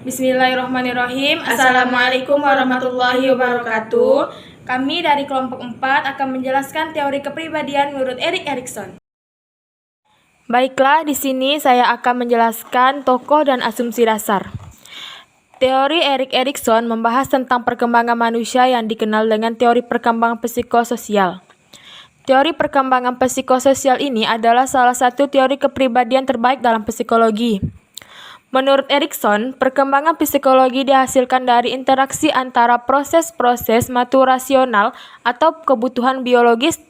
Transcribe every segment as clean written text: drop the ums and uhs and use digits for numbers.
Bismillahirrahmanirrahim. Assalamualaikum warahmatullahi wabarakatuh. Kami dari kelompok 4 akan menjelaskan teori kepribadian menurut Erik Erikson. Baiklah, di sini saya akan menjelaskan tokoh dan asumsi dasar. Teori Erik Erikson membahas tentang perkembangan manusia yang dikenal dengan teori perkembangan psikososial. Teori perkembangan psikososial ini adalah salah satu teori kepribadian terbaik dalam psikologi. Menurut Erikson, perkembangan psikologi dihasilkan dari interaksi antara proses-proses maturasional atau kebutuhan biologis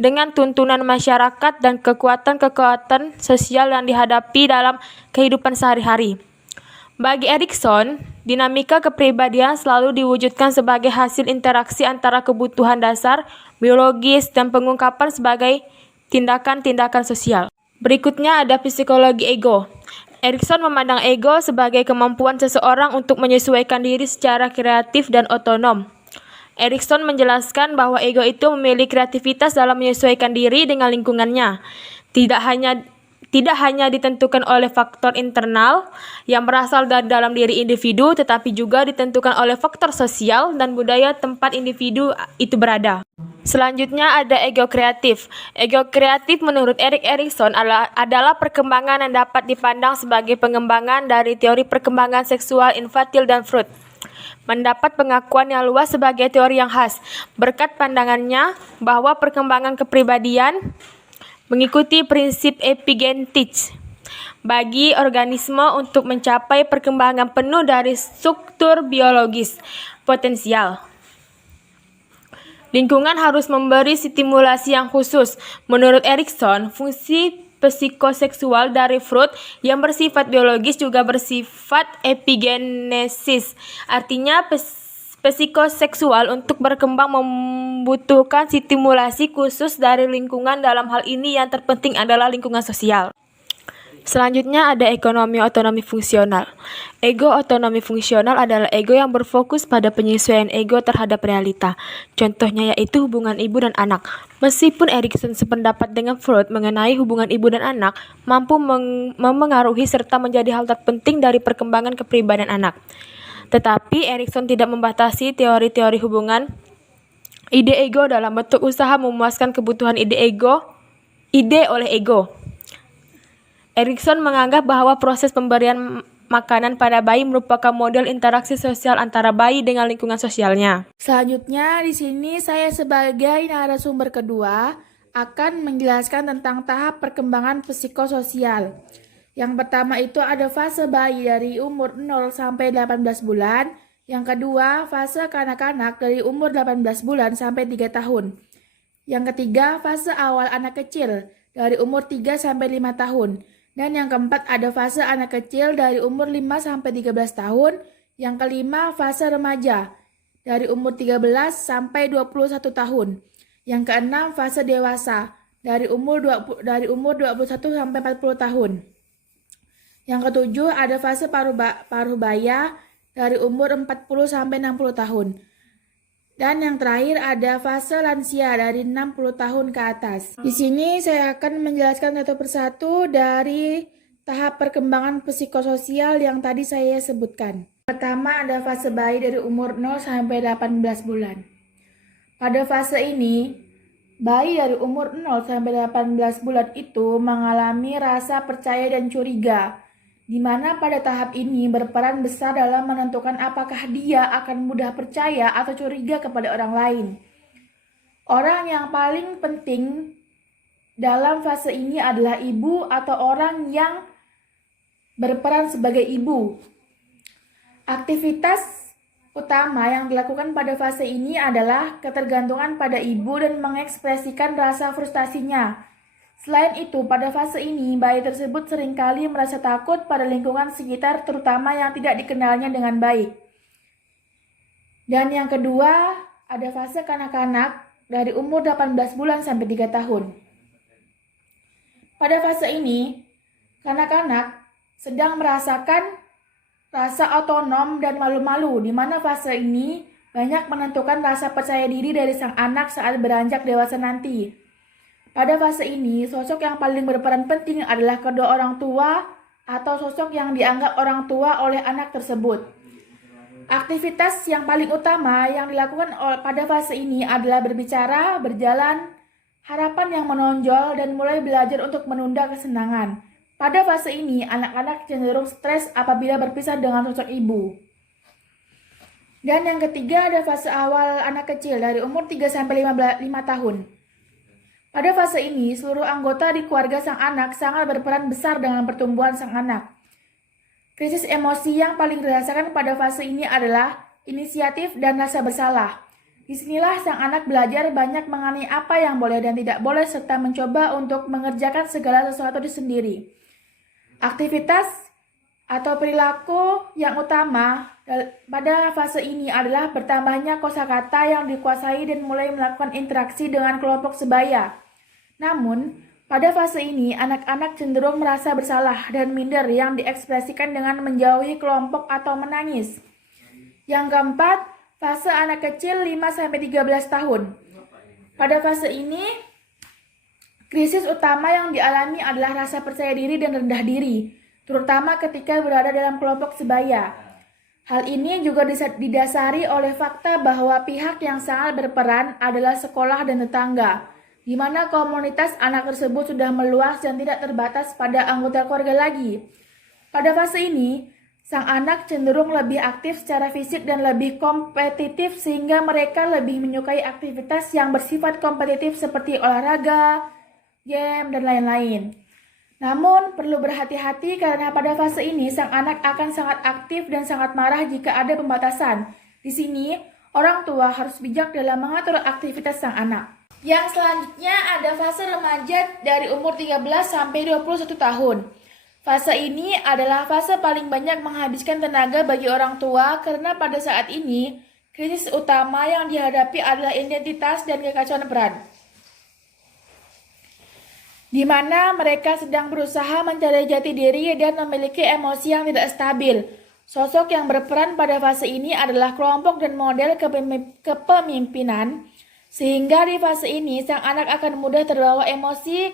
dengan tuntunan masyarakat dan kekuatan-kekuatan sosial yang dihadapi dalam kehidupan sehari-hari. Bagi Erikson, dinamika kepribadian selalu diwujudkan sebagai hasil interaksi antara kebutuhan dasar, biologis, dan pengungkapan sebagai tindakan-tindakan sosial. Berikutnya ada psikologi ego. Erikson memandang ego sebagai kemampuan seseorang untuk menyesuaikan diri secara kreatif dan otonom. Erikson menjelaskan bahwa ego itu memiliki kreativitas dalam menyesuaikan diri dengan lingkungannya. Tidak hanya ditentukan oleh faktor internal yang berasal dari dalam diri individu, tetapi juga ditentukan oleh faktor sosial dan budaya tempat individu itu berada. Selanjutnya ada ego kreatif. Ego kreatif menurut Erik Erikson adalah perkembangan yang dapat dipandang sebagai pengembangan dari teori perkembangan seksual infantil dan Freud. Mendapat pengakuan yang luas sebagai teori yang khas, berkat pandangannya bahwa perkembangan kepribadian mengikuti prinsip epigenetik bagi organisme untuk mencapai perkembangan penuh dari struktur biologis potensial. Lingkungan harus memberi stimulasi yang khusus. Menurut Erikson, fungsi psikoseksual dari Freud yang bersifat biologis juga bersifat epigenesis. Artinya psikoseksual untuk berkembang membutuhkan stimulasi khusus dari lingkungan. Dalam hal ini yang terpenting adalah lingkungan sosial. Selanjutnya ada ekonomi otonomi fungsional. Ego otonomi fungsional adalah ego yang berfokus pada penyesuaian ego terhadap realita. Contohnya yaitu hubungan ibu dan anak. Meskipun Erikson sependapat dengan Freud mengenai hubungan ibu dan anak, mampu memengaruhi serta menjadi hal terpenting dari perkembangan kepribadian anak. Tetapi Erikson tidak membatasi teori-teori hubungan ide ego dalam bentuk usaha memuaskan kebutuhan ide oleh ego. Erikson menganggap bahwa proses pemberian makanan pada bayi merupakan model interaksi sosial antara bayi dengan lingkungan sosialnya. Selanjutnya, di sini saya sebagai narasumber kedua akan menjelaskan tentang tahap perkembangan psikososial. Yang pertama itu ada fase bayi dari umur 0 sampai 18 bulan. Yang kedua, fase kanak-kanak dari umur 18 bulan sampai 3 tahun. Yang ketiga, fase awal anak kecil dari umur 3 sampai 5 tahun. Dan yang keempat ada fase anak kecil dari umur 5 sampai 13 tahun. Yang kelima fase remaja dari umur 13 sampai 21 tahun. Yang keenam fase dewasa dari umur 21 sampai 40 tahun. Yang ketujuh ada fase parubaya dari umur 40 sampai 60 tahun. Dan yang terakhir ada fase lansia dari 60 tahun ke atas. Di sini saya akan menjelaskan satu persatu dari tahap perkembangan psikososial yang tadi saya sebutkan. Pertama ada fase bayi dari umur 0 sampai 18 bulan. Pada fase ini, bayi dari umur 0 sampai 18 bulan itu mengalami rasa percaya dan curiga, di mana pada tahap ini berperan besar dalam menentukan apakah dia akan mudah percaya atau curiga kepada orang lain. Orang yang paling penting dalam fase ini adalah ibu atau orang yang berperan sebagai ibu. Aktivitas utama yang dilakukan pada fase ini adalah ketergantungan pada ibu dan mengekspresikan rasa frustasinya. Selain itu, pada fase ini, bayi tersebut seringkali merasa takut pada lingkungan sekitar, terutama yang tidak dikenalnya dengan baik. Dan yang kedua, ada fase kanak-kanak dari umur 18 bulan sampai 3 tahun. Pada fase ini, kanak-kanak sedang merasakan rasa otonom dan malu-malu, di mana fase ini banyak menentukan rasa percaya diri dari sang anak saat beranjak dewasa nanti. Pada fase ini, sosok yang paling berperan penting adalah kedua orang tua atau sosok yang dianggap orang tua oleh anak tersebut. Aktivitas yang paling utama yang dilakukan pada fase ini adalah berbicara, berjalan, harapan yang menonjol, dan mulai belajar untuk menunda kesenangan. Pada fase ini, anak-anak cenderung stres apabila berpisah dengan sosok ibu. Dan yang ketiga ada fase awal anak kecil dari umur 3-5 tahun. Pada fase ini, seluruh anggota di keluarga sang anak sangat berperan besar dalam pertumbuhan sang anak. Krisis emosi yang paling dirasakan pada fase ini adalah inisiatif dan rasa bersalah. Disinilah sang anak belajar banyak mengenai apa yang boleh dan tidak boleh serta mencoba untuk mengerjakan segala sesuatu sendiri. Aktivitas atau perilaku yang utama pada fase ini adalah bertambahnya kosakata yang dikuasai dan mulai melakukan interaksi dengan kelompok sebaya. Namun, pada fase ini, anak-anak cenderung merasa bersalah dan minder yang diekspresikan dengan menjauhi kelompok atau menangis. Yang keempat, fase anak kecil 5-13 tahun. Pada fase ini, krisis utama yang dialami adalah rasa percaya diri dan rendah diri, terutama ketika berada dalam kelompok sebaya. Hal ini juga didasari oleh fakta bahwa pihak yang sangat berperan adalah sekolah dan tetangga, di mana komunitas anak tersebut sudah meluas dan tidak terbatas pada anggota keluarga lagi. Pada fase ini, sang anak cenderung lebih aktif secara fisik dan lebih kompetitif sehingga mereka lebih menyukai aktivitas yang bersifat kompetitif seperti olahraga, game, dan lain-lain. Namun, perlu berhati-hati karena pada fase ini sang anak akan sangat aktif dan sangat marah jika ada pembatasan. Di sini, orang tua harus bijak dalam mengatur aktivitas sang anak. Yang selanjutnya ada fase remaja dari umur 13-21 tahun. Fase ini adalah fase paling banyak menghabiskan tenaga bagi orang tua karena pada saat ini, krisis utama yang dihadapi adalah identitas dan kekacauan peran, di mana mereka sedang berusaha mencari jati diri dan memiliki emosi yang tidak stabil. Sosok yang berperan pada fase ini adalah kelompok dan model kepemimpinan, sehingga di fase ini sang anak akan mudah terbawa emosi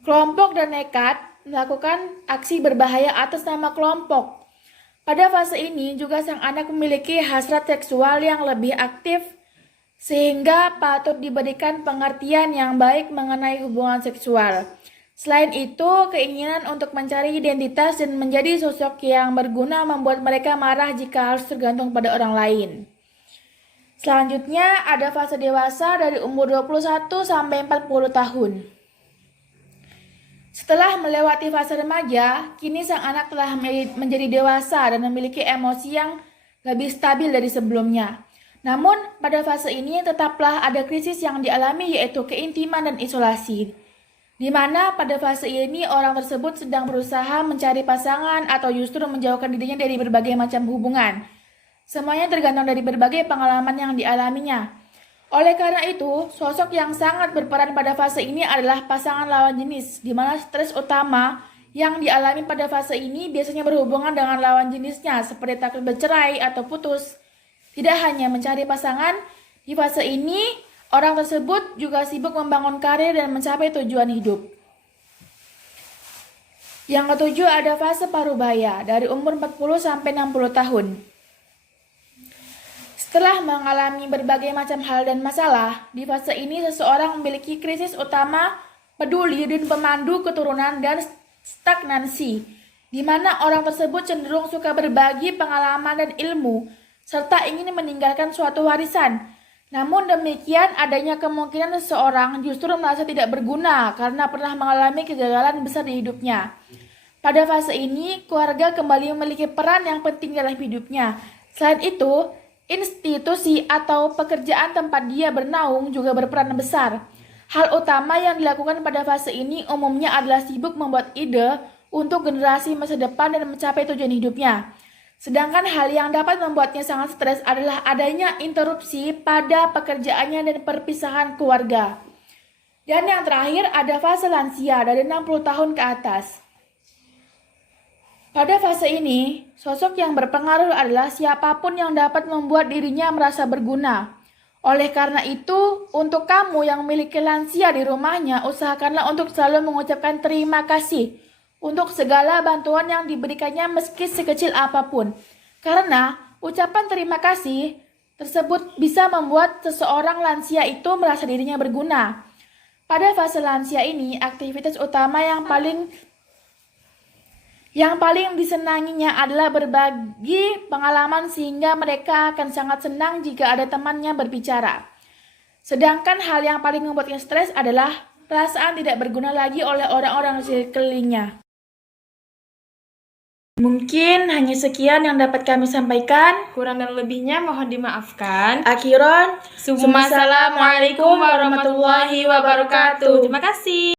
kelompok dan nekat melakukan aksi berbahaya atas nama kelompok. Pada fase ini juga sang anak memiliki hasrat seksual yang lebih aktif, sehingga patut diberikan pengertian yang baik mengenai hubungan seksual. Selain itu, keinginan untuk mencari identitas dan menjadi sosok yang berguna membuat mereka marah jika harus tergantung pada orang lain. Selanjutnya ada fase dewasa dari umur 21-40 tahun. Setelah melewati fase remaja, kini sang anak telah menjadi dewasa dan memiliki emosi yang lebih stabil dari sebelumnya. Namun, pada fase ini tetaplah ada krisis yang dialami yaitu keintiman dan isolasi. Di mana pada fase ini orang tersebut sedang berusaha mencari pasangan atau justru menjauhkan dirinya dari berbagai macam hubungan. Semuanya tergantung dari berbagai pengalaman yang dialaminya. Oleh karena itu, sosok yang sangat berperan pada fase ini adalah pasangan lawan jenis, di mana stres utama yang dialami pada fase ini biasanya berhubungan dengan lawan jenisnya, seperti takut bercerai atau putus. Tidak hanya mencari pasangan, di fase ini orang tersebut juga sibuk membangun karir dan mencapai tujuan hidup. Yang ketujuh ada fase parubaya dari umur 40-60 tahun. Setelah mengalami berbagai macam hal dan masalah, di fase ini seseorang memiliki krisis utama, peduli dan pemandu keturunan dan stagnansi, di mana orang tersebut cenderung suka berbagi pengalaman dan ilmu, serta ingin meninggalkan suatu warisan. Namun demikian, adanya kemungkinan seseorang justru merasa tidak berguna karena pernah mengalami kegagalan besar di hidupnya. Pada fase ini, keluarga kembali memiliki peran yang penting dalam hidupnya. Selain itu, institusi atau pekerjaan tempat dia bernaung juga berperan besar. Hal utama yang dilakukan pada fase ini umumnya adalah sibuk membuat ide untuk generasi masa depan dan mencapai tujuan hidupnya. Sedangkan hal yang dapat membuatnya sangat stres adalah adanya interupsi pada pekerjaannya dan perpisahan keluarga. Dan yang terakhir ada fase lansia dari 60 tahun ke atas. Pada fase ini, sosok yang berpengaruh adalah siapapun yang dapat membuat dirinya merasa berguna. Oleh karena itu, untuk kamu yang memiliki lansia di rumahnya, usahakanlah untuk selalu mengucapkan terima kasih untuk segala bantuan yang diberikannya meski sekecil apapun. Karena ucapan terima kasih tersebut bisa membuat seseorang lansia itu merasa dirinya berguna. Pada fase lansia ini, aktivitas utama yang paling disenanginya adalah berbagi pengalaman sehingga mereka akan sangat senang jika ada temannya berbicara. Sedangkan hal yang paling membuatnya stres adalah perasaan tidak berguna lagi oleh orang-orang di sekelilingnya. Mungkin hanya sekian yang dapat kami sampaikan. Kurang dan lebihnya mohon dimaafkan. Akhiron, Assalamualaikum warahmatullahi wabarakatuh. Terima kasih.